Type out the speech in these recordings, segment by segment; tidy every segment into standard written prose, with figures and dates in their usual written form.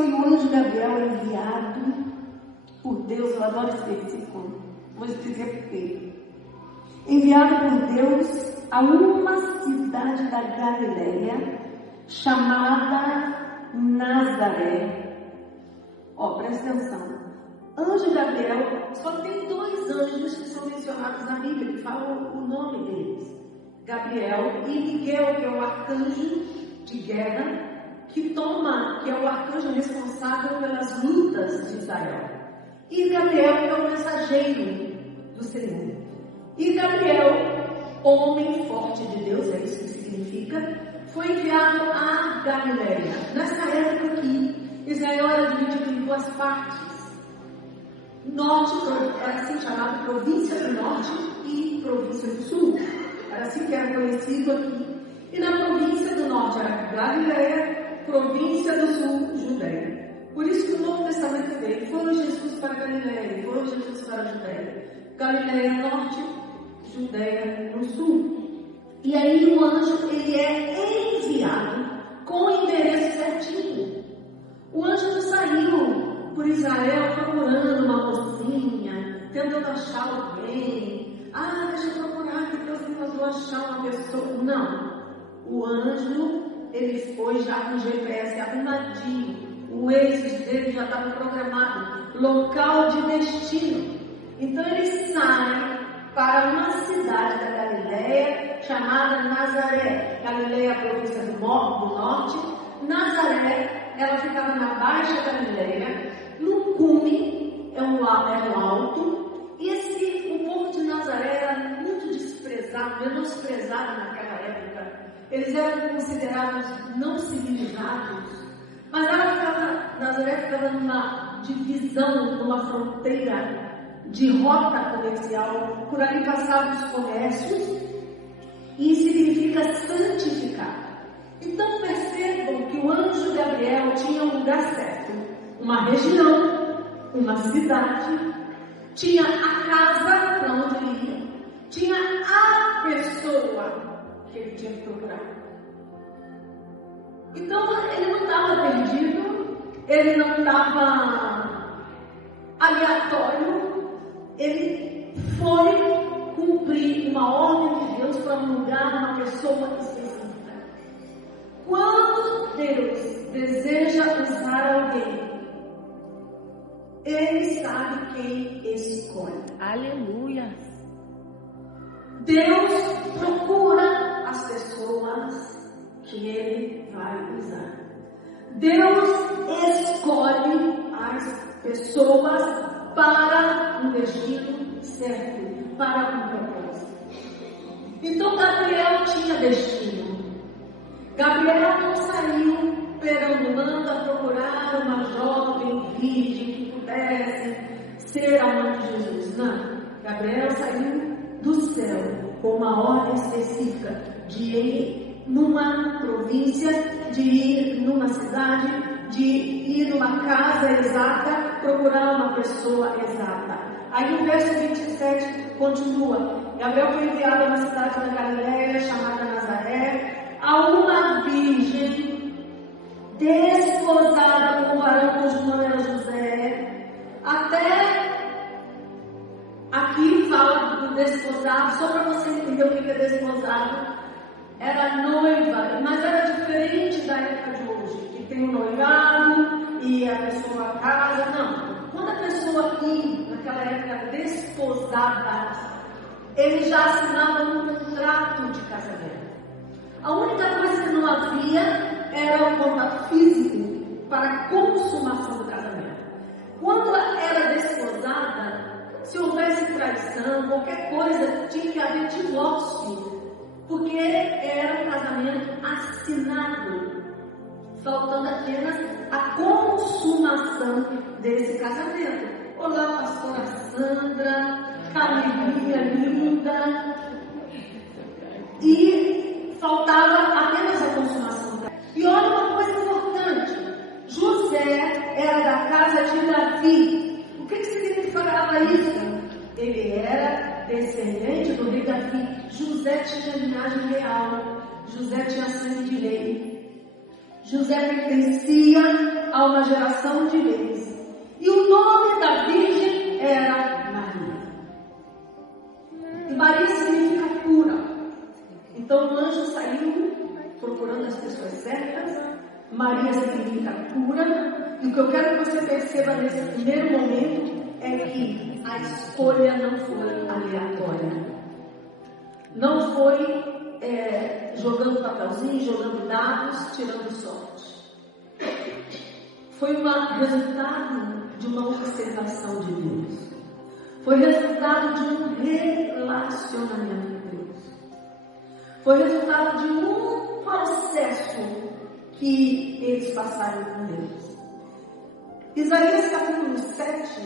foi o anjo Gabriel enviado por Deus. Eu adoro esse versículo. Vou dizer por quê. Enviado por Deus a uma cidade da Galileia chamada Nazaré. Ó, presta atenção. Anjo Gabriel, só tem 2 anjos que são mencionados na Bíblia, que falam o nome deles. Gabriel e Miguel, que é o arcanjo de guerra, que é o arcanjo responsável pelas lutas de Israel. E Gabriel, que é o mensageiro do Senhor. E Gabriel, homem forte de Deus, é isso que significa, foi enviado a Galileia. Nessa época aqui, Israel era dividido em 2 partes. Norte, era assim chamado província do Norte e província do Sul. Era assim que era conhecido aqui. E na província do Norte era Galileia, província do Sul, Judéia. Por isso que o Novo Testamento veio. Foi Jesus para Galileia, foi Jesus para a Judéia. Galileia no Norte, Judéia no Sul. E aí o anjo, ele é enviado com o endereço certinho. O anjo não saiu por Israel procurando uma mocinha, tentando achar alguém. Deixa eu procurar que Deus me mandou achar uma pessoa. Não. O anjo, ele foi já com o GPS arrumadinho. O Waze dele já estava programado. Local de destino. Então ele sai para uma cidade da Galileia chamada Nazaré. Galileia é a província do norte. Nazaré, ela ficava na Baixa Galileia, no cume, é um alto. E o povo de Nazaré era muito desprezado, menosprezado naquela época. Eles eram considerados não civilizados. Mas Nazaré ficava numa divisão, numa fronteira de rota comercial. Por ali passavam os comércios e significa santificar. Então percebam que o anjo Gabriel tinha um lugar certo, uma região, uma cidade, tinha a casa para onde ele ia, tinha a pessoa que ele tinha que procurar. Então ele não estava perdido, ele não estava aleatório, ele foi cumprir uma ordem de Deus para um lugar, uma pessoa específica. Quando Deus deseja usar alguém, Ele sabe quem escolhe. Aleluia! Deus procura as pessoas que Ele vai usar. Deus escolhe as pessoas para um destino certo, para um propósito. Então Gabriel tinha destino. Gabriel não saiu perambulando a procurar uma jovem virgem que pudesse ser a mãe de Jesus. Não. Gabriel saiu do céu com uma ordem específica de ir numa província, de ir numa cidade, de ir numa casa exata, procurar uma pessoa exata. Aí no verso 27 continua. Gabriel foi enviado a uma cidade da Galileia chamada Nazaré, a uma virgem desposada com um varão cujo nome era José. Até aqui fala do desposado, só para você entender o que é desposado. Era noiva, mas era diferente da época de hoje, que tem um noivado e a pessoa casa. Não, quando a pessoa aqui, naquela época, desposada, ele já assinava um contrato de casamento. A única coisa que não havia era o contato físico para a consumação do casamento. Quando era desposada, se houvesse traição, qualquer coisa, tinha que haver divórcio, porque era um casamento assinado, faltando apenas a consumação desse casamento. Olá, pastora Sandra, Camilinha linda. E faltava apenas a consumação. E olha uma coisa importante. José era da casa de Davi. O que significava isso? Ele era descendente do rei Davi. José tinha linhagem real. José tinha sangue de rei. José pertencia a uma geração de reis. E o nome da virgem era Maria. E Maria significa pura. Então o anjo saiu procurando as pessoas certas. Maria significa pura. E o que eu quero que você perceba nesse primeiro momento é que a escolha não foi aleatória. Não foi jogando papelzinho, jogando dados, tirando sorte. Foi resultado de uma observação de Deus. Foi resultado de um relacionamento com Deus. Foi resultado de um processo que eles passaram com Deus. Isaías capítulo 7,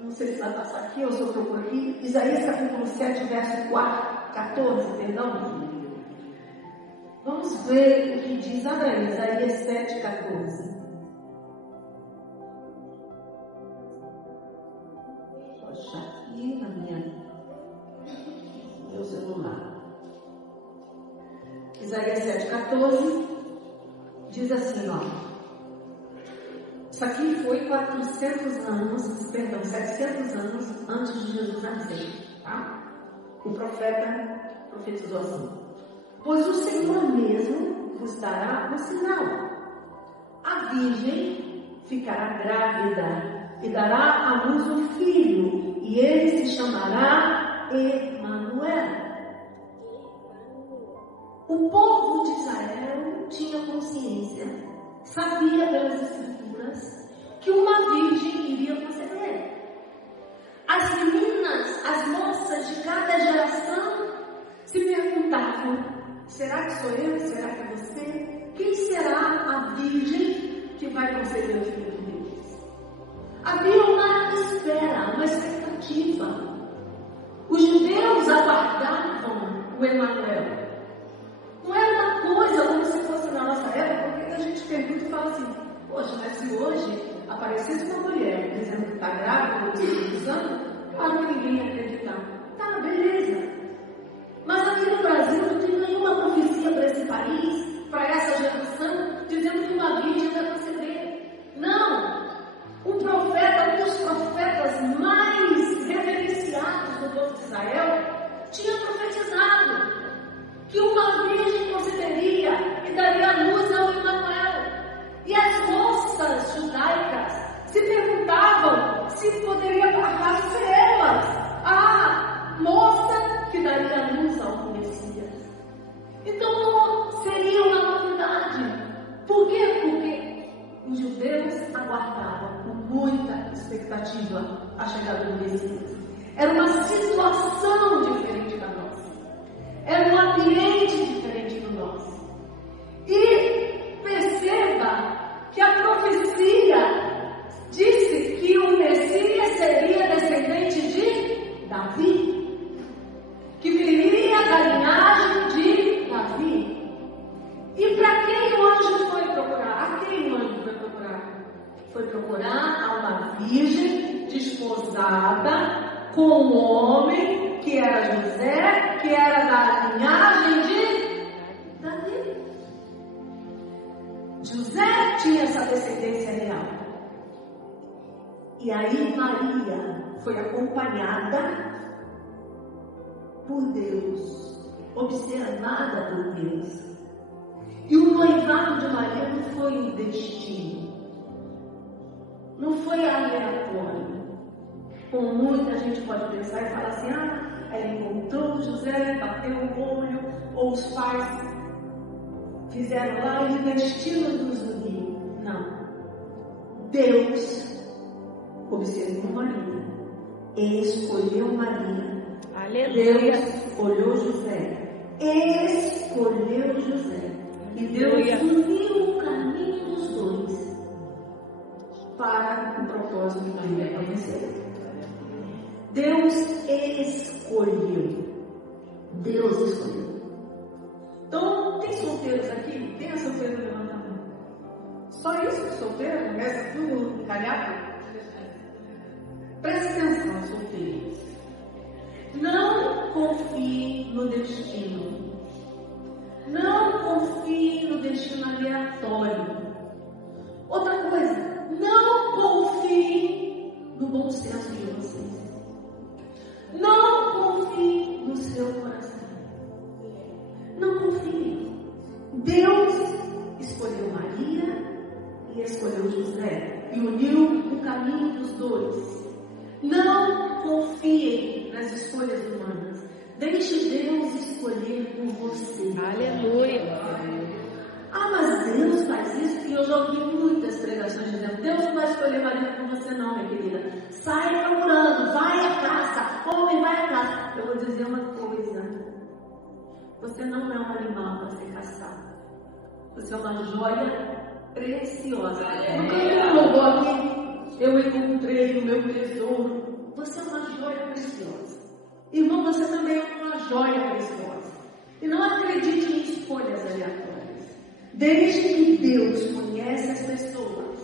não sei se vai passar aqui ou se eu procuro aqui. Isaías capítulo 7, verso 14, perdão. Vamos ver o que diz Isaías 7, 14. Vou achar aqui no meu celular. Isaías 7, 14 diz assim, ó. Isso aqui foi 700 anos antes de Jesus nascer, tá? O profeta profetizou assim: pois o Senhor mesmo vos dará um sinal. A virgem ficará grávida e dará à luz um filho, e ele se chamará Emanuel. O povo de Israel tinha consciência, sabia pelas escrituras, que uma virgem iria conceber. As meninas, as moças de cada geração se perguntavam: será que sou eu? Será que é você? Quem será a virgem que vai conceber o filho de Deus? Havia uma espera, uma expectativa. Os judeus aguardavam o Emanuel. Não era uma coisa como se fosse na nossa época, porque a gente pergunta e fala assim: poxa, mas se hoje aparecesse uma mulher dizendo que está grávida ou precisando, claro que ninguém ia acreditar. Tá, beleza. Mas aqui no Brasil não tem nenhuma profecia para esse país, para essa geração, dizendo que uma virgem vai conceber. Não! Um profeta, um dos profetas mais reverenciados do povo de Israel, tinha profetizado que uma virgem conceberia e daria luz ao Emanuel. E as moças judaicas se perguntavam se poderia acaso ser elas a moça que daria luz ao Messias. Então não seria uma novidade. Por quê? Porque os judeus aguardavam com muita expectativa a chegada do Messias. Era uma situação diferente da nossa. Era um ambiente diferente do nosso. E perceba que a profecia disse que o Messias seria descendente de Davi, que viria da linhagem de Davi. E para quem o anjo foi procurar? A quem o anjo foi procurar? Foi procurar a uma virgem desposada com um homem que era José, que era da linhagem de Davi. José tinha essa descendência real. E aí Maria foi acompanhada por Deus, observada por Deus. E o noivado de Maria não foi um destino, não foi aleatório. Como muita gente pode pensar e falar assim: ela encontrou José, bateu o olho, ou os pais fizeram lá e o destino dos uniu. Não. Deus observou Maria, escolheu Maria. Aleluia. Deus olhou José, escolheu José. E Deus uniu o caminho dos dois para o propósito que Maria conheceu. Deus escolheu. Deus escolheu. Então, tem solteiros aqui? Tem a solteira levanta a mão. Só isso que solteiro? O resto tudo calhado? Preste atenção, solteiros. Não confie no destino. Não confie no destino aleatório. Outra coisa, não confie no bom senso de vocês. Não confie no seu coração. Não confie. Deus escolheu Maria e escolheu José e uniu o caminho dos dois. Não confie nas escolhas humanas. Deixe Deus escolher por você. Aleluia. Mas Deus faz isso, e eu já ouvi muitas pregações dizendo: Deus não vai escolher marido por você não, minha querida. Sai procurando, vai à caça, homem, vai à caça. Eu vou dizer uma coisa: você não é um animal para ser caçado. Você é uma joia preciosa. No primeiro louvor aqui, eu encontrei o meu tesouro. Você é uma joia preciosa. Irmão, você também é uma joia preciosa. E não acredite em escolhas aleatórias. Deixe que Deus conhece as pessoas.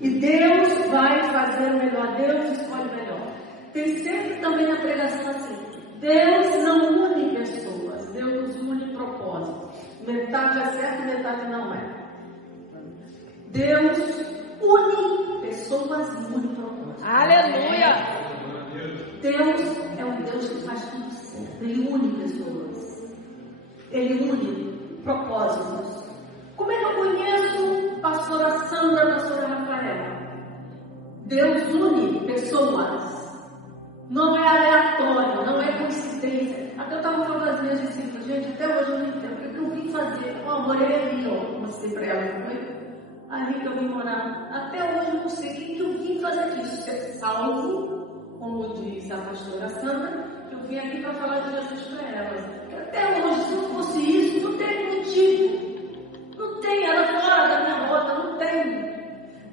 E Deus vai fazer o melhor. Deus escolhe o melhor. Tem sempre também a pregação assim: Deus não une pessoas, Deus une propósito. Metade é certo, metade não é. Deus une pessoas e une propósito. Aleluia. Deus é um Deus que faz tudo certo. Ele une pessoas. Ele une propósitos. Como é que eu conheço pastora Sandra, pastora Rafaela? Deus une pessoas. Não é aleatório, não é coincidência. Até eu estava falando às minhas discípulas: gente, até hoje eu não entendo o que eu vim fazer. O amor é ali, ó. Mostrei para ela. Ali que eu vim morar. Até hoje eu não sei o que eu vim fazer aqui. Ser salvo, como diz a pastora Sandra, eu vim aqui para falar de Jesus para elas. Até hoje, se não fosse isso, não tem motivo. Não tem, era fora da minha rota, não tem.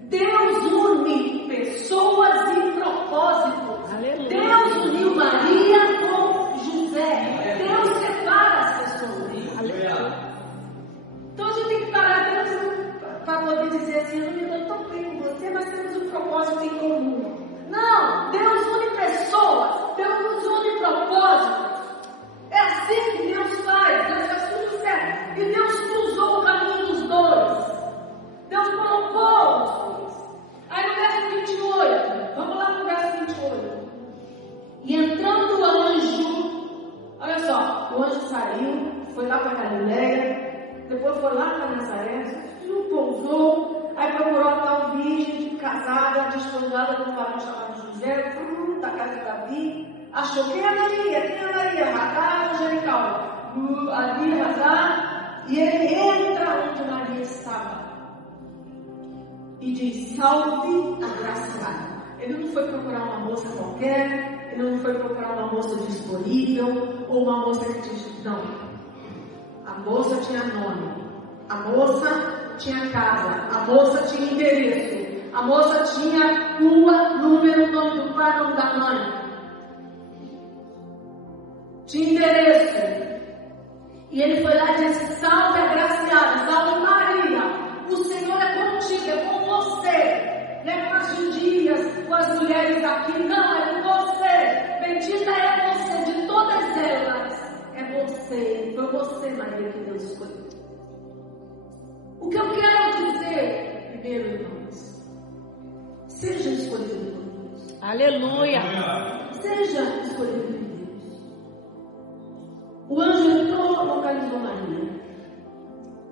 Deus une pessoas e propósitos. Aleluia. Deus uniu Maria com José. Deus separa as pessoas. Aleluia. Então a gente tem que parar para poder dizer assim: eu não me dou tão bem com você, mas temos um propósito em comum. Não, Deus une pessoas, Deus nos une propósitos. É assim que Deus faz, Deus faz tudo certo. E Deus cruzou o caminho dos dois. Deus colocou os dois. Aí no verso 28, vamos lá no verso 28. E entrando o anjo, olha só, o anjo saiu, foi lá para Galileia, depois foi lá para Nazaré, pousou, aí procurou a tal virgem casada, despojada de um varão chamado José, da casa de Davi. Achou: quem é Maria? Quem é Maria? Radar angelical. Ali, Radar. E ele entra onde Maria estava e diz: salve, agraciada. Ele não foi procurar uma moça qualquer, ele não foi procurar uma moça disponível ou uma moça que diz: não. A moça tinha nome, a moça tinha casa, a moça tinha endereço, a moça tinha rua, número, nome do pai, nome da mãe. Tinha endereço. E ele foi lá e disse: salve, agraciada, salve Maria, o Senhor é contigo, é com você. Não é com as judias, com as mulheres aqui, não, é com você. Bendita é você, de todas elas é você. Foi você, Maria, que Deus escolheu. O que eu quero dizer, primeiro, irmãos: seja escolhido por Deus. Aleluia. Seja escolhido por Deus. O anjo entrou, localizou Maria.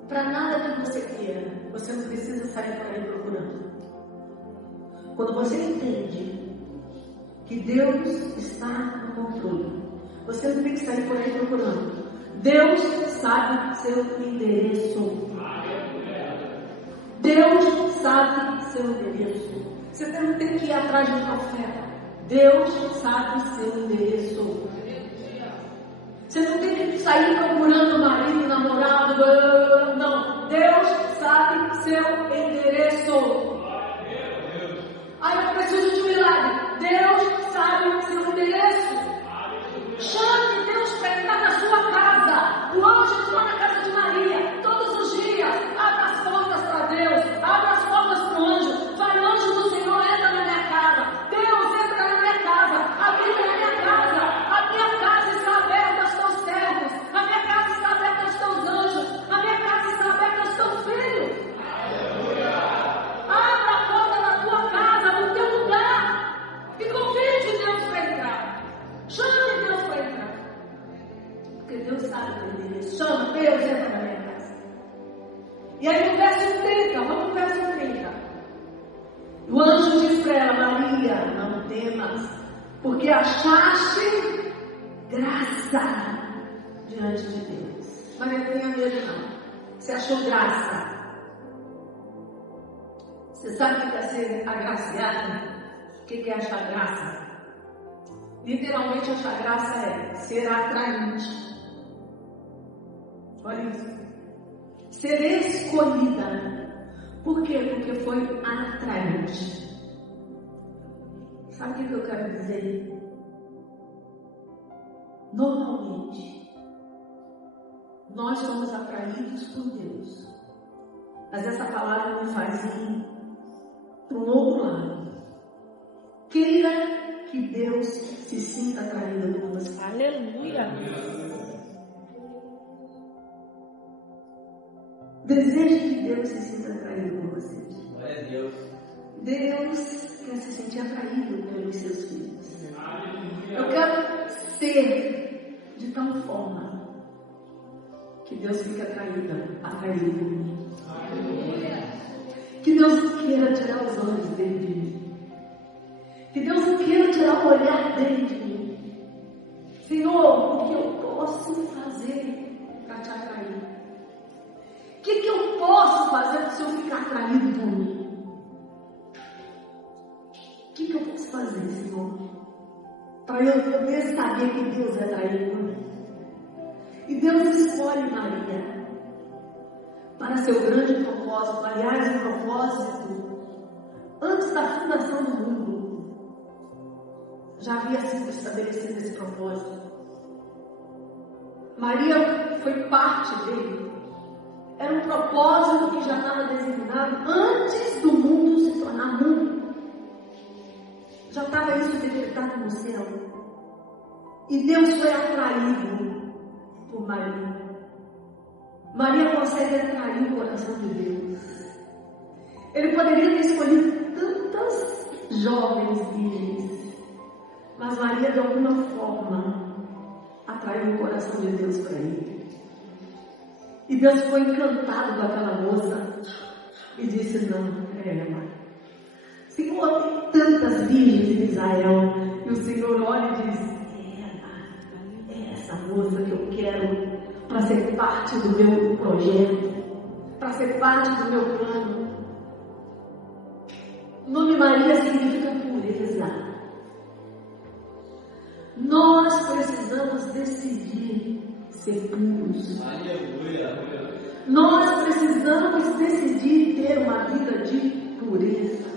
Para nada que você queira, você não precisa sair por aí procurando. Quando você entende que Deus está no controle, você não tem que sair por aí procurando. Deus sabe seu endereço. Deus sabe seu endereço. Você não tem que ir atrás de um profeta. Deus sabe seu endereço. Você não tem que sair procurando marido, namorado. Não. Deus sabe seu endereço. Eu preciso de um milagre. Deus sabe seu endereço. Chame Deus para entrar na sua casa. O anjo entrou na casa de Maria todos os dias. Abra as portas para Deus. Abra as portas para o anjo. Vai, anjo do Senhor, entra na minha casa. Deus, entra na minha casa. Habita na minha casa. A minha casa está aberta aos teus servos. A minha casa está aberta aos teus anjos. Porque achaste graça diante de Deus. Mas não tenha medo não. Você achou graça. Você sabe o que é ser agraciado? O que é achar graça? Literalmente achar graça é ser atraente. Olha isso. Ser escolhida. Por quê? Porque foi atraente. Sabe o que eu quero dizer? Normalmente, nós somos atraídos por Deus. Mas essa palavra me faz ir para um outro lado. Queira que Deus se sinta atraído por você. Aleluia. Deseje que Deus se sinta atraído por você. Glória a Deus. Deus quer se sentir atraído pelos seus filhos. Eu quero ser de tal forma que Deus fique atraído por mim. Que Deus não queira tirar os olhos dele de mim. Que Deus não queira tirar o olhar dele de mim. Senhor, o que eu posso fazer para te atrair? O que eu posso fazer para o Senhor ficar atraído por mim? O que eu posso fazer, Senhor? Para eu poder saber que Deus é atraído por mim. E Deus escolhe Maria para seu grande propósito. Aliás, o propósito, antes da fundação do mundo, já havia sido estabelecido esse propósito. Maria foi parte dele. Era um propósito que já estava designado antes do mundo se tornar mundo. Já estava isso decretado no céu. E Deus foi atraído por Maria. Maria consegue atrair o coração de Deus. Ele poderia ter escolhido tantas jovens virgens, mas Maria de alguma forma atraiu o coração de Deus para ele. E Deus ficou encantado com aquela moça e disse: não, Maria. Senhor, tem tantas virgens em Israel. E o Senhor olha e diz: é essa moça que eu quero para ser parte do meu projeto, para ser parte do meu plano. O nome Maria significa pureza. Nós precisamos decidir ser puros. Nós precisamos decidir ter uma vida de pureza.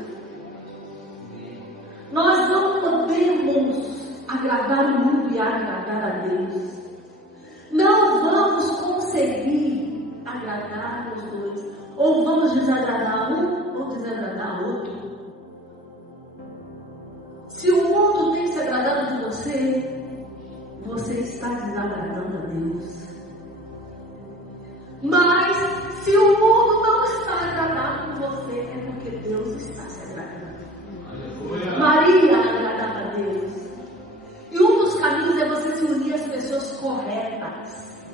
Nós não podemos agradar o mundo e agradar a Deus. Não vamos conseguir agradar os dois. Ou vamos desagradar um, ou desagradar outro. Se o mundo tem se agradado de você, você está desagradando a Deus. Mas, se o mundo não está agradado com você, é porque Deus está se agradando. Maria agradava a Deus. E um dos caminhos é você se unir às pessoas corretas.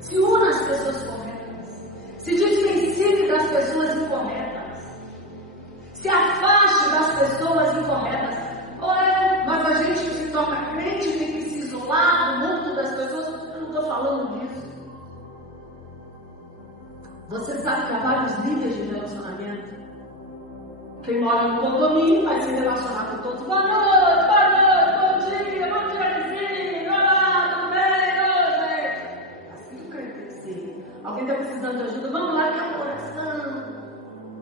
Se una às pessoas corretas. Se distancie das pessoas incorretas. Se afaste das pessoas incorretas. Olha, mas a gente se torna crente, tem que se isolar do mundo das pessoas. Eu não estou falando disso. Você sabe que há vários níveis de relacionamento. Quem mora no condomínio vai se relacionar com todos. Boa noite, bom dia, vizinho, olá, tudo bem, assim que eu quero crescer. Alguém está precisando de ajuda, vamos lá que é oração.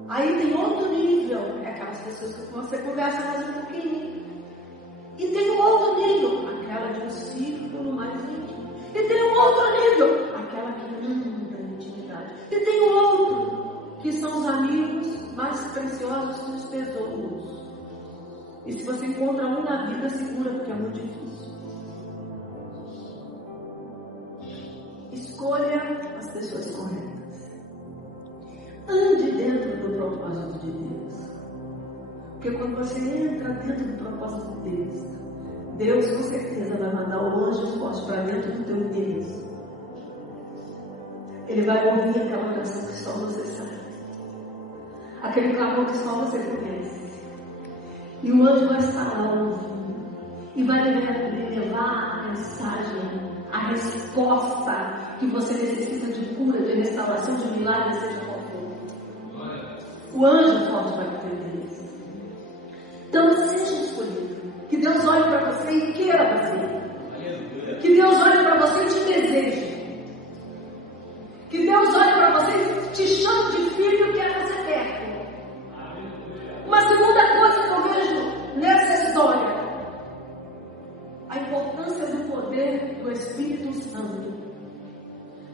Aí tem outro nível, é aquelas pessoas que você conversa mais um pouquinho. E tem um outro nível, aquela de um círculo mais íntimo. E tem um outro nível, aquela que anda em intimidade. E tem um outro, que são os amigos mais preciosos que os tesouros. E se você encontra um na vida, segura, porque é muito difícil. Escolha as pessoas corretas. Ande dentro do propósito de Deus. Porque quando você entra dentro do propósito de Deus, Deus com certeza vai mandar o anjo forte para dentro do teu interesse. Ele vai ouvir aquela oração que só você sabe. Aquele clamor que só você conhece. E o anjo vai estar lá ouvindo. e vai levar a mensagem, a resposta que você necessita de cura, de restauração, de milagre, seja qual for. O anjo forte vai entender isso. Então seja escolhido. Que Deus olhe para você e queira você. Que Deus olhe para você e te deseje. Que Deus olhe para você e te chame de filho que é você quer. Uma segunda coisa que eu vejo nessa história: a importância do poder do Espírito Santo.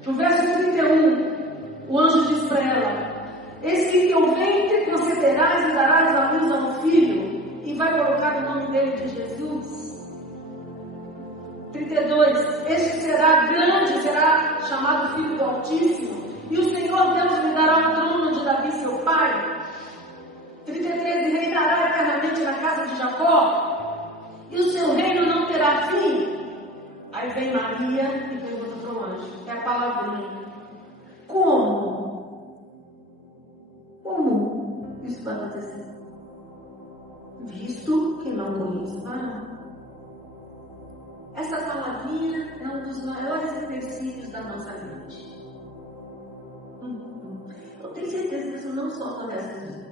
No verso 31, o anjo diz para ela: eis que em teu ventre conceberás e darás à luz a um filho, e vai colocar o nome dele de Jesus. 32, este será grande, será chamado Filho do Altíssimo, e o Senhor Deus lhe dará o trono de Davi seu pai. 33, e reinará eternamente na casa de Jacó, e o seu reino não terá fim. Aí vem Maria e pergunta para o anjo, é a palavrinha: como isso vai acontecer? Visto que não conheço varão. Essa palavrinha é um dos maiores empecilhos da nossa mente. Eu tenho certeza que isso não só acontece comigo.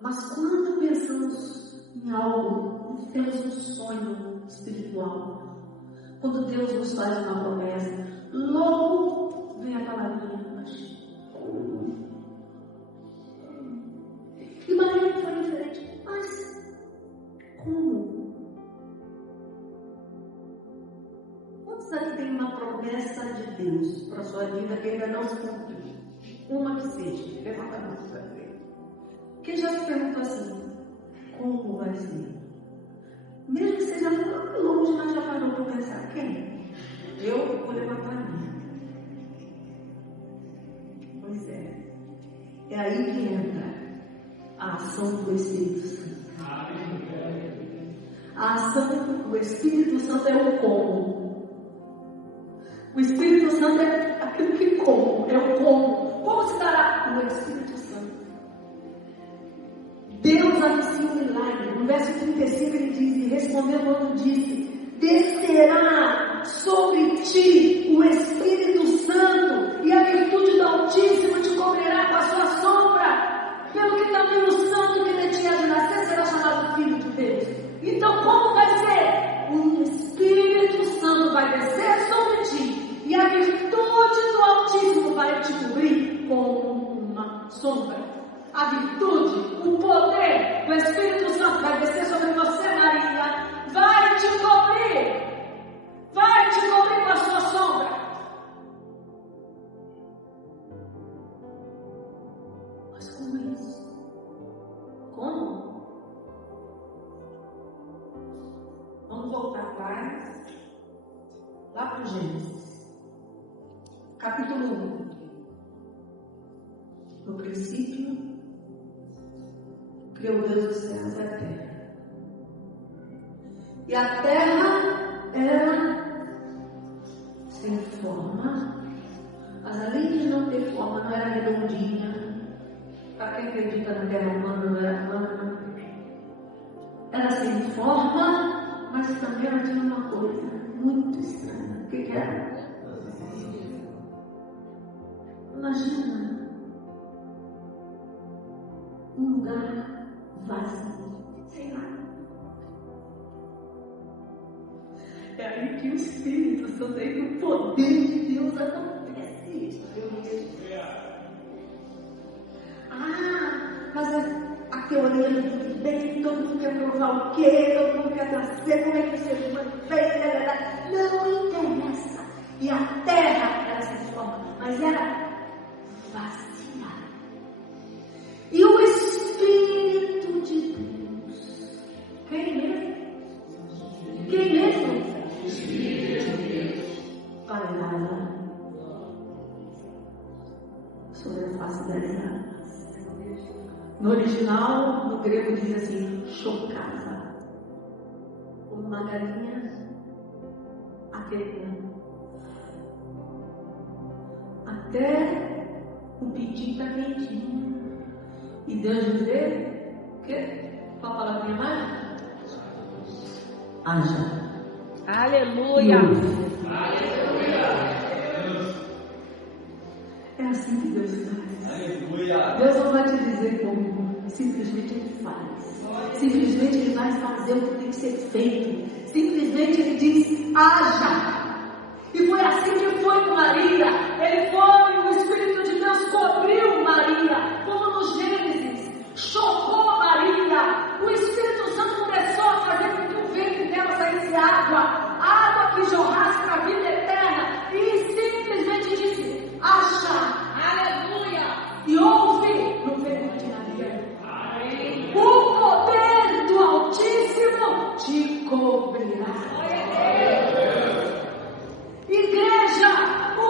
Mas quando pensamos em algo, temos um sonho espiritual, quando Deus nos faz uma promessa, logo vem a palavrinha. E Maria foi diferente. Mas como? Quantos aqui tem uma promessa de Deus para a sua vida que ainda não se cumpriu? Uma que seja. Levanta a mão para ver. Quem já se perguntou assim: como vai ser? Mesmo que seja muito longe, mas já parou para pensar: quem? Eu vou levantar a minha. Pois é. É aí que entra a ação do Espírito Santo. A ação do Espírito Santo é o como. O Espírito Santo é aquilo que como, é o como. Como se dará o Espírito Santo? Deus anuncia um milagre. No verso 35 ele diz, e respondeu o anjo disse: descerá sobre ti o Espírito Santo, e a virtude do Altíssimo te cobrirá com a sua sombra. Pelo que também o santo que de ti há de nascer será chamado Filho de Deus. Então como vai ser? O Espírito Santo vai descer sobre ti, e a virtude do Altíssimo vai te cobrir com uma sombra. A virtude, o poder do Espírito Santo vai descer sobre você, Maria, vai te cobrir com a sua sombra. Mas como é isso? Como? Vamos voltar lá para o Gênesis, capítulo 1. No princípio, criou Deus os céus e a terra. E a terra era sem forma, mas além de não ter forma, não era redondinha. Para quem acredita na terra humana, não era plana. Era sem forma, mas também ela tinha uma coisa muito estranha. O que era? Imagina um lugar vazio, sem nada. É aí que o Espírito Santo, aí que o poder de Deus acontece. Mas a teoria do Big Bang, todo mundo quer provar o quê? Todo mundo quer trazer como é que o ser humano fez, não interessa. E a terra era sem forma, mas era vazia. E o Espírito de Deus, quem mesmo? Quem mesmo? Espírito de Deus. Pairava sobre a face das águas. No original, no grego diz assim, chocava, como uma galinha aquecendo. Até o pedido está quentinho. E Deus dizer, o quê? Qual a palavrinha mais? haja. Aleluia. É assim que Deus faz. Aleluia. Deus não vai te dizer como, simplesmente Ele faz. Simplesmente Ele vai fazer o que tem que ser feito. Simplesmente Ele diz, haja. E foi assim que foi com Maria. Ele foi, o Espírito de Deus cobriu Maria, como no Gênesis, chocou Maria. O Espírito Santo começou a fazer com que o ventre dela saísse água que jorrasse para a vida eterna. E simplesmente disse, haja. Aleluia. E ouve no ventre de Maria. O poder do Altíssimo te cobrirá. Igreja, o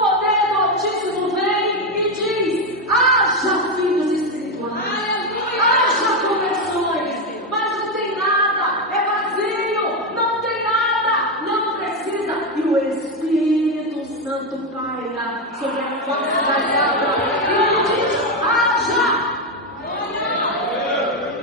poder do Altíssimo vem e diz, haja filhos espirituais, haja conversões, mas não tem nada, é vazio, não tem nada, não precisa. E o Espírito Santo paira sobre a face da água e ele diz, haja.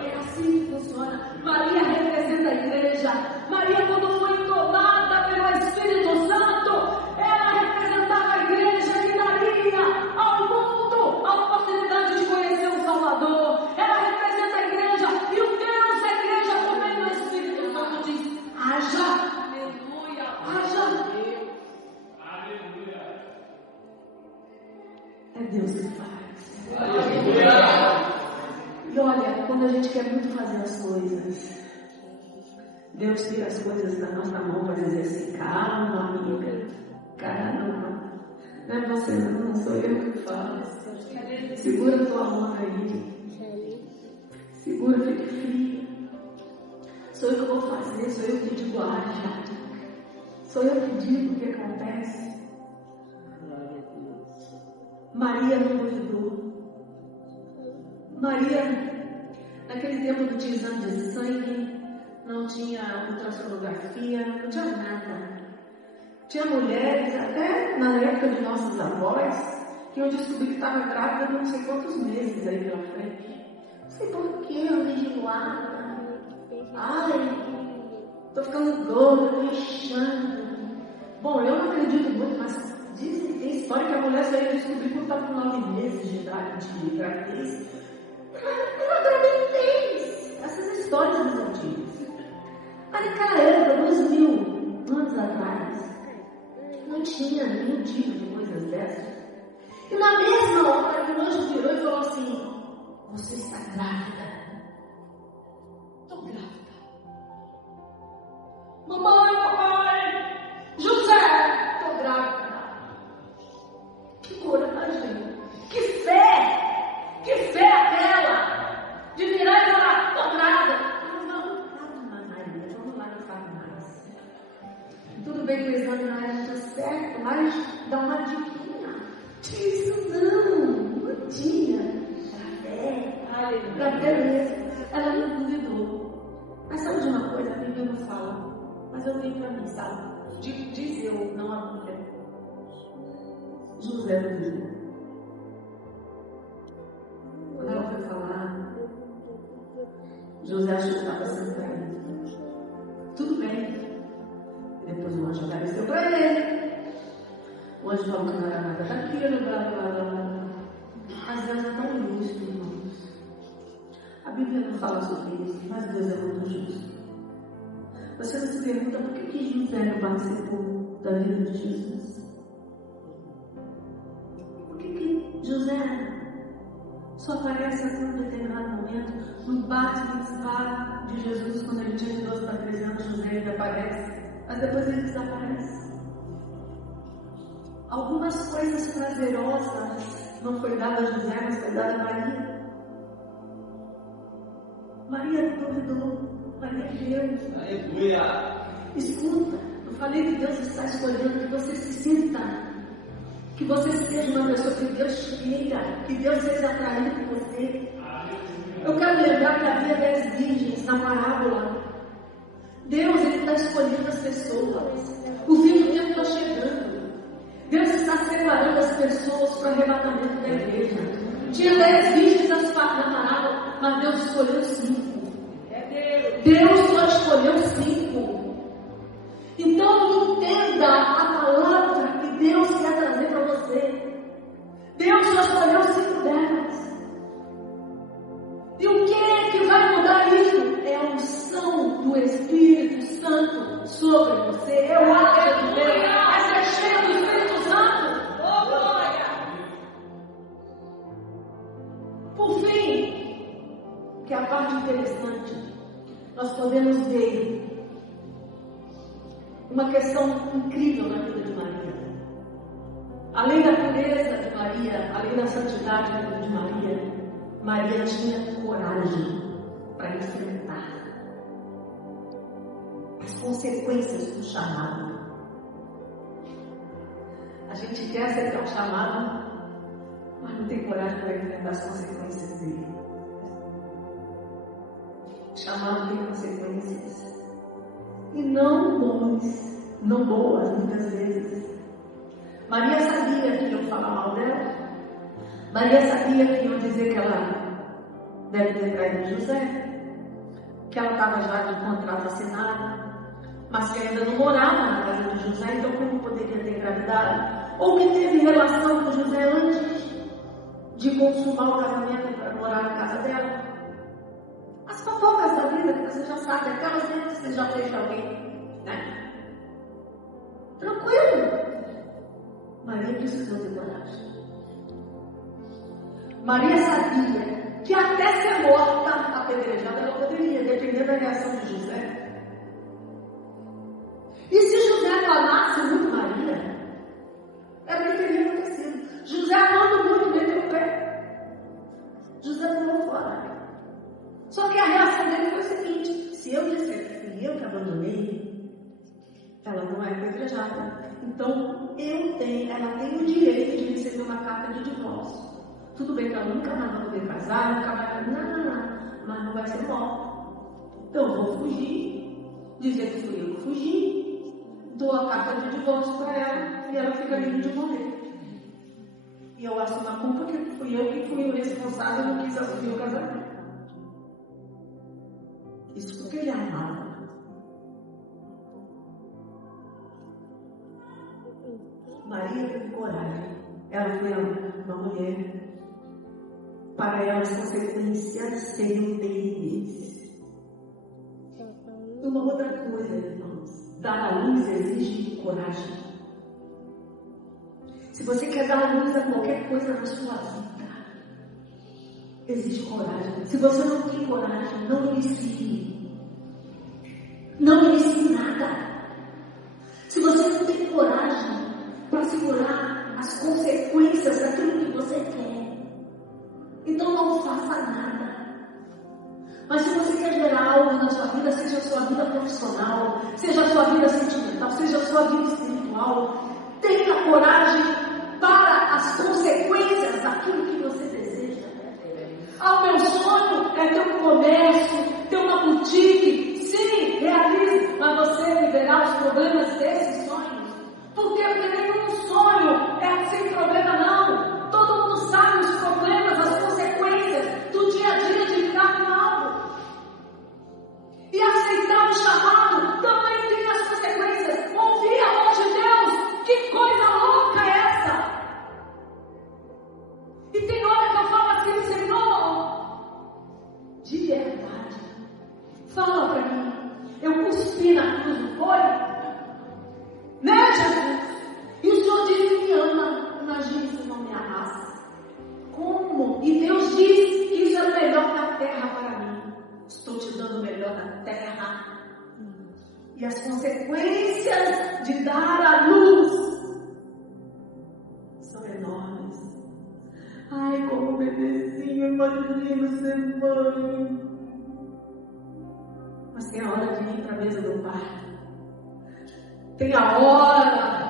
É assim que funciona. Maria representa a igreja. Maria, quando foi tomada pelo Espírito Santo, ela representava a igreja que daria ao mundo a oportunidade de conhecer o Salvador. Ela representa a igreja e o Deus da igreja, por meio do Espírito Santo, diz, haja. Aleluia. Haja. Aleluia. É Deus que faz. Aleluia. E olha, quando a gente quer muito fazer as coisas, Deus tira as coisas da nossa mão para dizer assim, calma, amiga, calma, não é você não, sou eu que faço. Segura tua mão aí, segura, fique fria. Sou eu que vou fazer, sou eu que digo haja, sou eu que digo o que acontece. Maria não duvidou. Maria, naquele tempo não tinha exame de sangue, não tinha ultrassonografia, não tinha nada. Tinha mulheres, até na época de nossos avós, que eu descobri que estava grávida de não sei quantos meses aí pela frente. Não sei por que eu me enjoada. Ai, tô ficando gorda, me inchando. Bom, eu não acredito muito, mas dizem que tem história que a mulher saiu descobrir quando estava com 9 meses de idade de gravidez. Ela gravidez. Essas histórias dos antigos. Mas naquela época, 2000 anos atrás, não tinha nenhum tipo de coisas dessas. E na mesma hora que o anjo virou e falou assim, você está grávida. Estou grávida. Mamãe, papai, José, estou grávida. Que coragem, que fé aquela de virar e falar, estou grávida. Calma, Maria, vamos lá, não falo mais. Tudo bem que o exame não era muito certo, mas dá uma diquinha. Isso não tinha. Pra ver mesmo. Ela não duvidou. Mas sabe de uma coisa? A Bíblia não fala. Mas eu venho pra mim, sabe? Diz eu, não a Bíblia. José duvidou. Quando ela foi falar, José achou que estava sendo traído. Tudo bem. E depois o anjo apareceu para ele. O anjo falou que não era nada daquilo, blá, blá, blá, blá. Mas Deus é tão justo, irmãos. A Bíblia não fala sobre isso, mas Deus é muito justo. Você não se pergunta por que José não participou da vida de Jesus? Por que José só aparece assim em um determinado momento, no bate-mitzvah de Jesus, quando ele tinha de 12 para 13 anos, José ele aparece, mas depois ele desaparece. Algumas coisas prazerosas não foi dada a José, mas foi dada a Maria. Maria duvidou, Maria Deus. Aleluia. Escuta, eu falei que Deus está escolhendo que você se sinta, que você seja uma pessoa que Deus queira, que Deus seja atraído por você. Eu quero lembrar que havia 10 virgens na parábola. Deus está escolhendo as pessoas. O fim do tempo está chegando. Deus está separando as pessoas para o arrebatamento da igreja. Tinha 10 virgens na parábola, mas Deus escolheu 5. Deus só escolheu 5. Espírito Santo sobre você. Eu acho que Deus vai ser cheio do Espírito Santo. Por fim, que é a parte interessante, nós podemos ver uma questão incrível na vida de Maria. Além da pureza de Maria, além da santidade da vida de Maria, Maria tinha coragem para enfrentar as consequências do chamado. A gente quer aceitar o chamado, mas não tem coragem para enfrentar as consequências dele. O chamado tem consequências. E não boas, muitas vezes. Maria sabia que iam falar mal dela. Maria sabia que iam dizer que ela deve ter traído José, que ela estava já de contrato assinado, mas que ainda não morava na casa de José, então como poderia ter engravidado? Ou que teve relação com José antes de consumar o casamento para morar na casa dela. As fofocas da vida que você já sabe, aquelas vezes que você já fez de alguém, né? Tranquilo. Maria precisou ter coragem. Maria sabia que até ser morta, apedrejada, ela poderia, depender da reação de José. E se José amasse muito Maria, era o que teria acontecido. José amando muito, meteu o pé. José pulou fora. Só que a reação dele foi o seguinte: se eu disser que fui eu que abandonei, ela não é apedrejada. Então, ela tem o direito de receber uma carta de divórcio. Tudo bem que ela nunca mais vai poder casar, nunca mais vai... mas não vai ser morta. Então, eu vou fugir, dizer que fui eu que fugi, dou a carta de divórcio para ela e ela fica livre de morrer. E eu assumo a culpa que fui eu que fui o responsável, não quis assumir o casamento. Isso porque ele amava. Maria teve coragem. Ela foi uma mulher. Para ela, as consequências seriam terríveis. Uma outra coisa, irmãos: dar à luz exige coragem. Se você quer dar à luz a qualquer coisa na sua vida, exige coragem. Se você não tem coragem, não inicie. Não inicie nada. Se você não tem coragem para segurar as consequências daquilo que você quer, então não faça nada. Mas se você quer gerar algo na sua vida, seja a sua vida profissional, seja a sua vida sentimental, seja a sua vida espiritual, tenha coragem para as consequências daquilo que você deseja. Ah, o meu sonho é ter um comércio, ter uma boutique. Sim, realize, mas você viverá os problemas desses sonhos. Porque nenhum sonho é sem problema, não. Todo mundo sabe os problemas, as consequências do dia a dia de lidar com algo. E aceitar o chamado também tem as consequências. Ouvir a voz de Deus, que coisa louca é essa? E tem hora que eu falo assim: Senhor, de verdade, fala para mim. Eu cuspi na cruz, não foi? Né, Jesus? E o Senhor diz que me ama. Imagine se não me amasse. Como? E Deus diz que isso é o melhor da terra para mim. Estou te dando o melhor da terra. E as consequências de dar à luz são enormes. Ai, como bebezinho, imagina ser mãe. Mas tem a hora de ir para a mesa do pai. Tem a hora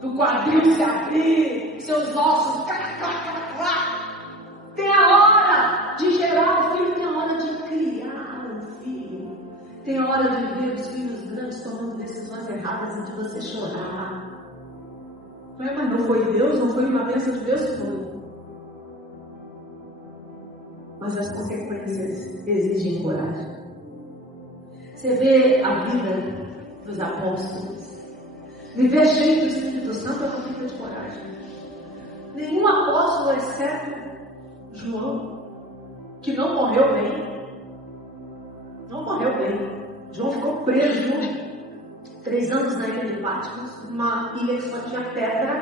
do quadril se abrir, seus ossos tem a hora de gerar um filho, tem a hora de criar um filho, tem a hora de ver os filhos grandes tomando decisões erradas e de você chorar. Mas não foi Deus, não foi uma bênção de Deus, foi. Mas as consequências exigem coragem. Você vê a vida dos apóstolos. Viver cheio do Espírito Santo é uma vida de coragem. Nenhum apóstolo, exceto João, que não morreu bem. Não morreu bem. João ficou preso 3 anos na ilha de Patmos, uma ilha que só tinha pedra,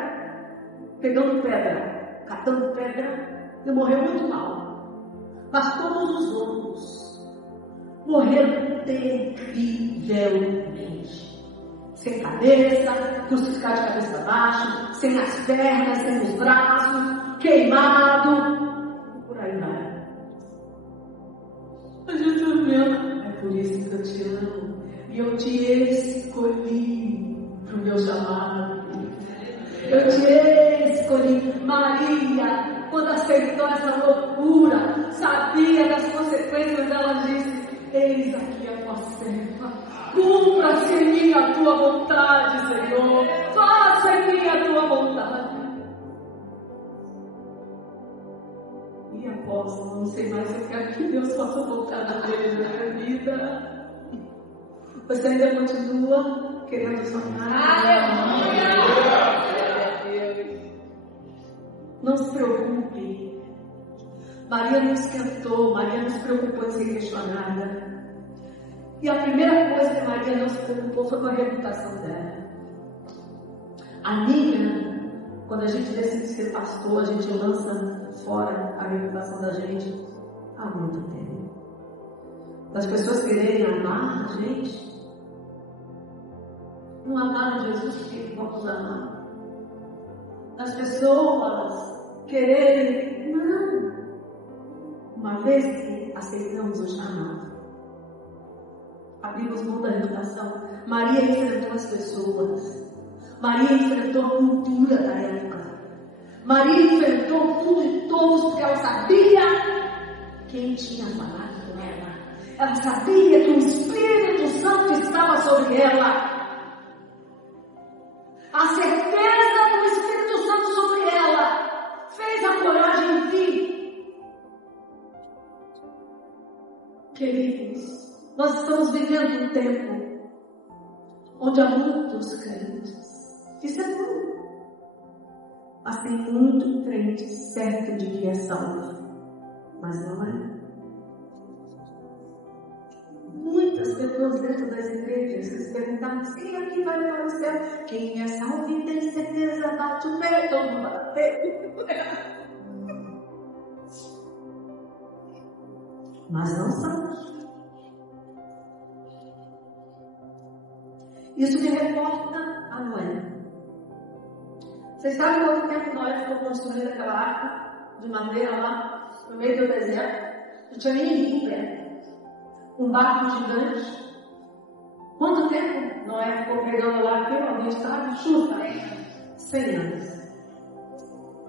pegando pedra, catando pedra, e morreu muito mal. Mas todos os outros morreram terrivelmente. Sem cabeça, crucificado de cabeça baixa, sem as pernas, sem os braços, queimado, e por aí vai. A gente não vê. É por isso que eu te amo. E eu te escolhi para o meu chamado. Eu te escolhi. Maria, quando aceitou essa loucura, sabia das consequências, ela disse: eis aqui a tua serva. Cumpra-se em mim a tua vontade, Senhor. Faça em mim a tua vontade. E após, não sei mais o que é que Deus faça a vontade dele na minha vida. Você ainda continua querendo sonhar? Aleluia! Não se preocupe. Maria não esquentou, Maria não se preocupou em ser questionada. E a primeira coisa que Maria não se preocupou foi com a reputação dela. A minha, quando a gente decide ser pastor, a gente lança fora a reputação da gente há muito tempo. Das pessoas quererem amar a gente, não amaram Jesus, porque vamos amar. As pessoas quererem, não. Uma vez que aceitamos o chamado, abrimos mão da reputação. Maria enfrentou as pessoas. Maria enfrentou a cultura da época. Maria enfrentou tudo e todos, porque ela sabia quem tinha falado com ela. Ela sabia que o Espírito Santo estava sobre ela. A certeza do Espírito Santo sobre ela fez a coragem vir. Queridos, nós estamos vivendo um tempo onde há muitos crentes. Isso é bom. Mas tem muito crente certo de que é salvo, mas não é. Muitas pessoas dentro das igrejas se perguntaram: quem aqui vai para o céu? Quem é salvo e tem certeza, bate o pé, todo mundo bater. Mas não são. Isso me reporta a Noé. Vocês sabem quanto tempo Noé ficou construindo aquela arca de madeira lá no meio do deserto? Não tinha nem ninguém perto. Um barco gigante. Quanto tempo Noé ficou pegando lá? Alguém estava? Chuta. 100 anos.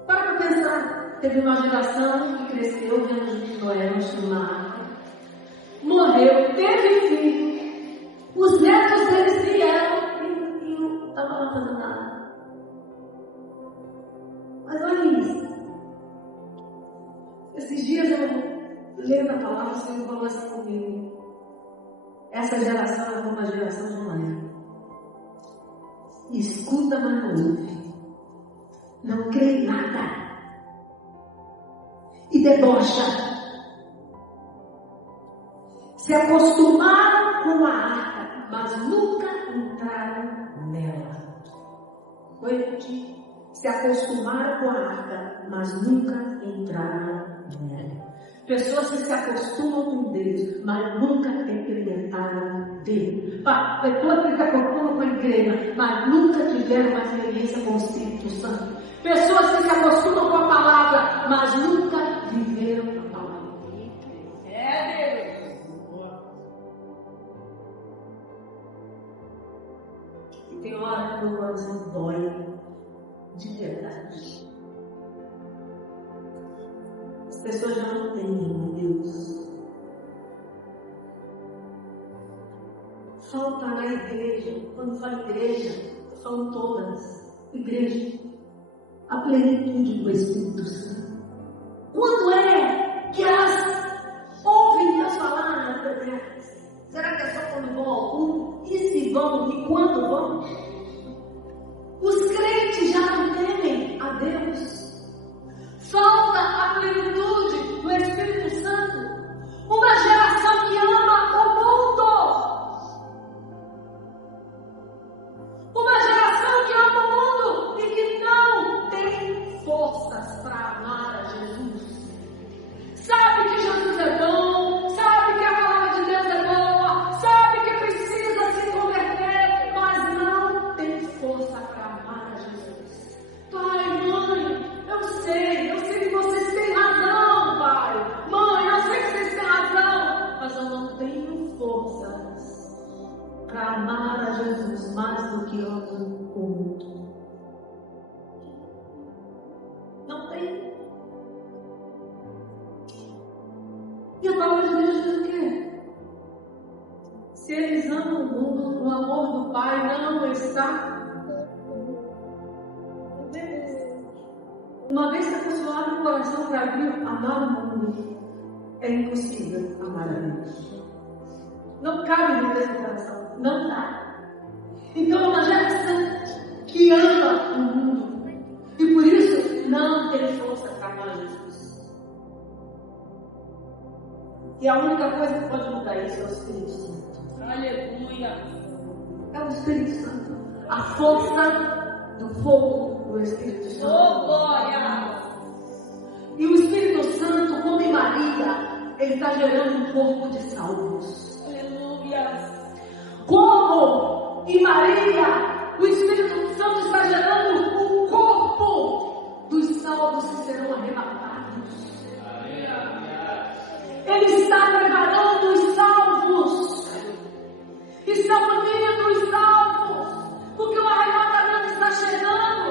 Para pensar, teve uma geração que cresceu dentro de Noé, não tinha uma arca. Morreu, teve filho. Os netos deles vieram e não estavam lá fazendo nada. Mas olha isso. Esses dias eu lendo a palavra, o Senhor falou assim comigo: essa geração é uma geração de Noé. Escuta, mas não ouve. Não crê em nada. E debocha. Se acostumaram com a arca, mas nunca entraram nela. Vou repetir. Se acostumaram com a arca, mas nunca entraram nela. Pessoas que se acostumam com Deus, mas nunca experimentaram Deus. Pessoas que se acostumam com a igreja, mas nunca tiveram uma experiência com o Espírito Santo. Pessoas que se acostumam com a palavra, mas nunca viveram a palavra. É Deus. E tem hora que o coração dói de verdade. As pessoas já não têm Deus. Falta na igreja. Quando falo igreja, são todas. Igreja. A plenitude do Espírito Santo. Quando é que elas ouvem Deus falar? Será que é só quando vão ao culto? E se vão? E quando vão? Os crentes já não temem a Deus. Falta a plenitude do Espírito Santo. Uma geração que ama o mundo. E a palavra de Deus diz o quê? Se eles amam o mundo, o amor do Pai não está. Uma vez que a pessoa abre o coração para amar o mundo, é impossível amar a Deus. Não cabe no mesmo coração. Não dá. Então, uma geração que ama o mundo e por isso não tem força para amar Jesus. E a única coisa que pode mudar isso é o Espírito Santo. Aleluia. É o Espírito Santo. A força do fogo do Espírito Santo. Oh, glória. E o Espírito Santo, como em Maria, ele está gerando um corpo de salvos. Aleluia. Como em Maria, o Espírito Santo está gerando um corpo dos salvos que serão arrebatados. Ele está preparando os salvos. Está unindo os salvos. Porque o arrebatamento está chegando.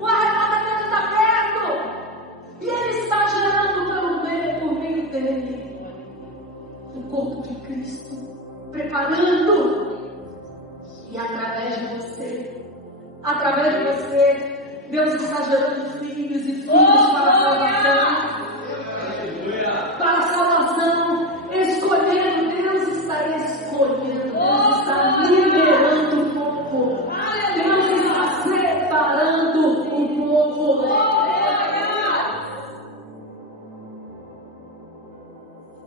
O arrebatamento está perto. E ele está gerando por meio dele o corpo de Cristo. Preparando. E através de você, Deus está gerando filhos e filhos para a salvação. Para a salvação, escolhendo, Deus está escolhendo, Deus está liberando o povo, Deus está separando o povo.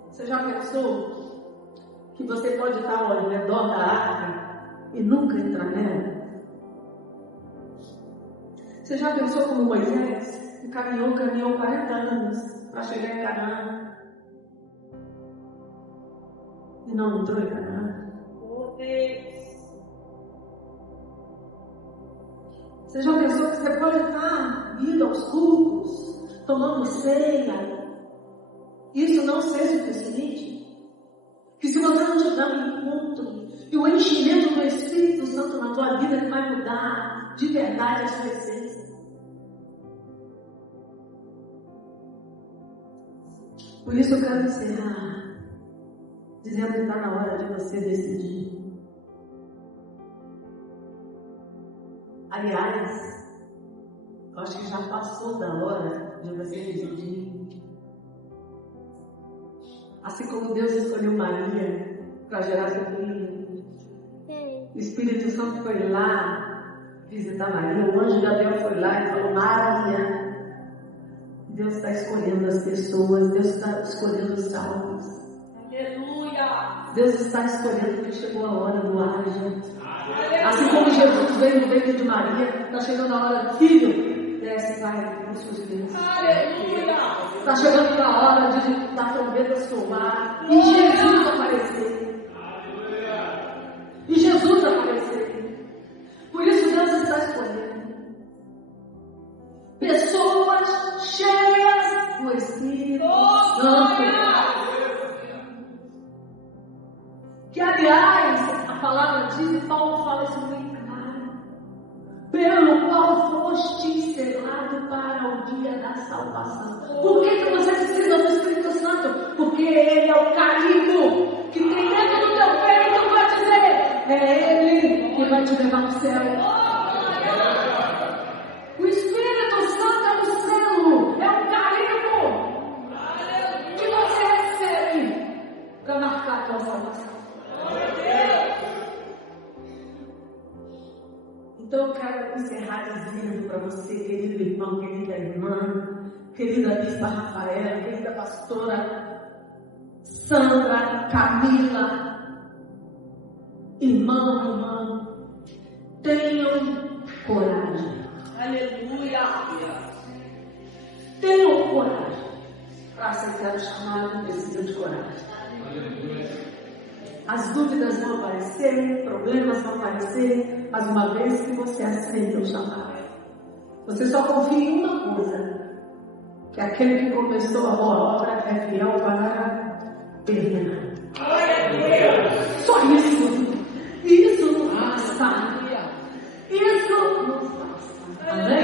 Você já pensou que você pode estar ao redor da arca e nunca entrar nela? Você já pensou como Moisés, que caminhou 40 anos para chegar em Canaã e não entrou em Canaã? Oh, Deus. Você já pensou que você pode estar indo aos cultos, tomando ceia, isso não ser suficiente? Que se você não tiver um encontro e o enchimento do Espírito Santo na tua vida, que vai mudar de verdade a sua essência. Por isso eu quero encerrar dizendo que está na hora de você decidir. Aliás, eu acho que já passou da hora de você decidir. Assim como Deus escolheu Maria para gerar seu filho, o Espírito Santo foi lá visitar Maria, o anjo Gabriel foi lá e falou: Maria. Deus está escolhendo as pessoas, Deus está escolhendo os salvos. Aleluia. Deus está escolhendo porque chegou a hora do ágio. Assim como Jesus veio no ventre de Maria, está chegando a hora do filho, desce e vai nos seus filhos. Aleluia. Está chegando a hora da trombeta soar e Jesus aparecer. E Jesus aparecer. Por isso Deus está escolhendo pessoas cheias do Espírito Santo. Que, aliás, a palavra diz, Paulo fala isso muito claro, pelo qual foste selado para o dia da salvação. Por que você precisa do Espírito Santo? Porque ele é o carimbo que tem dentro do teu peito para dizer: é ele que vai te levar para o céu. O Espírito Santo é o selo, é o carimbo que você recebe para marcar a tua salvação. Então eu quero encerrar dizendo para você, querido irmão, querida irmã, querida bispa Rafaela, querida pastora Sandra, Camila, irmão, tenham coragem. Aleluia. Tenham coragem. Para aceitar o chamado, precisa de coragem. As dúvidas vão aparecer, problemas vão aparecer, mas uma vez que você aceita o chamado, você só confia em uma coisa: que aquele que começou a boa obra é fiel para terminar. Só isso. Isso não basta. Isso não basta. Amém?